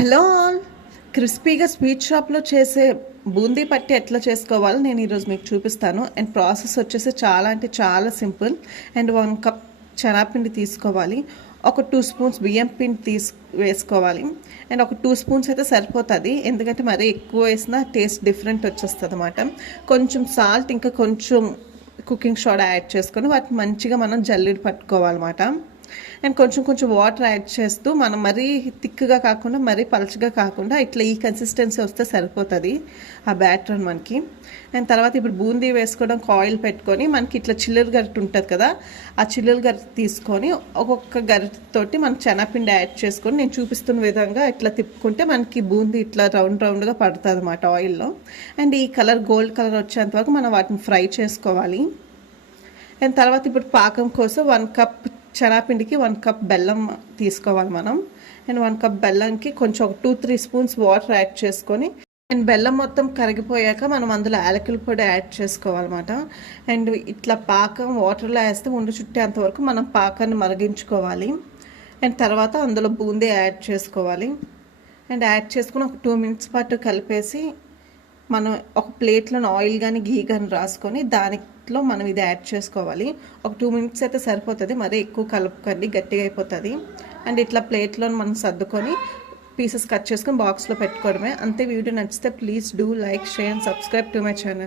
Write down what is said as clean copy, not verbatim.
Hello all, క్రిస్పీగా sweet షాప్లో చేసే బూందీ పట్టి ఎట్లా చేసుకోవాలో నేను ఈరోజు మీకు చూపిస్తాను. అండ్ ప్రాసెస్ వచ్చేసి చాలా అంటే చాలా సింపుల్. అండ్ 1 కప్ శనగపిండి తీసుకోవాలి, ఒక 2 స్పూన్స్ బియ్యం పిండి వేసుకోవాలి. అండ్ ఒక 2 స్పూన్స్ అయితే సరిపోతుంది, ఎందుకంటే మరీ ఎక్కువ వేసినా టేస్ట్ డిఫరెంట్ వచ్చేస్తుంది అన్నమాట. కొంచెం సాల్ట్, ఇంకా కొంచెం కుకింగ్ సోడా యాడ్ చేసుకొని వాటిని మంచిగా మనం జల్లిడి పట్టుకోవాలన్నమాట. అండ్ కొంచెం కొంచెం వాటర్ యాడ్ చేస్తూ మనం మరీ థిక్గా కాకుండా మరీ పలచగా కాకుండా ఇట్లా ఈ కన్సిస్టెన్సీ వస్తే సరిపోతుంది ఆ బ్యాటర్ మనకి. అండ్ తర్వాత ఇప్పుడు బూందీ వేసుకోవడానికి ఆయిల్ పెట్టుకొని మనకి ఇట్లా చిల్లులు గరిటె ఉంటుంది కదా, ఆ చిల్లులు గరిటె తీసుకొని ఒక్కొక్క గరిటెతోటి మనం శనగపిండి యాడ్ చేసుకొని నేను చూపిస్తున్న విధంగా ఇట్లా తిప్పుకుంటే మనకి బూందీ ఇట్లా రౌండ్ రౌండ్గా పడుతుంది అన్నమాట ఆయిల్లో. అండ్ ఈ కలర్ గోల్డ్ కలర్ వచ్చేంత వరకు మనం వాటిని ఫ్రై చేసుకోవాలి. అండ్ తర్వాత ఇప్పుడు పాకం కోసం 1 కప్ శనగపిండికి 1 కప్ బెల్లం తీసుకోవాలి మనం. అండ్ 1 కప్ బెల్లంకి కొంచెం ఒక 2-3 స్పూన్స్ వాటర్ యాడ్ చేసుకొని, అండ్ బెల్లం మొత్తం కరిగిపోయాక మనం అందులో యాలకుల పొడి యాడ్ చేసుకోవాలన్నమాట. అండ్ ఇట్లా పాకం వాటర్లో వేస్తే ఉండి చుట్టేంత వరకు మనం పాకాన్ని మరిగించుకోవాలి. అండ్ తర్వాత అందులో బూందీ యాడ్ చేసుకోవాలి. అండ్ యాడ్ చేసుకుని ఒక 2 మినిట్స్ పాటు కలిపేసి మనం ఒక ప్లేట్లో ఆయిల్ కానీ గీ కానీ రాసుకొని దానిలో మనం ఇది యాడ్ చేసుకోవాలి. ఒక 2 మినిట్స్ అయితే సరిపోతుంది, మరీ ఎక్కువ కలుపుకండి, గట్టిగా అయిపోతుంది. అండ్ ఇట్లా ప్లేట్లో మనం సర్దుకొని పీసెస్ కట్ చేసుకొని బాక్స్లో పెట్టుకోవడమే అంతే. వీడియో నచ్చితే please do like, share and subscribe to my channel.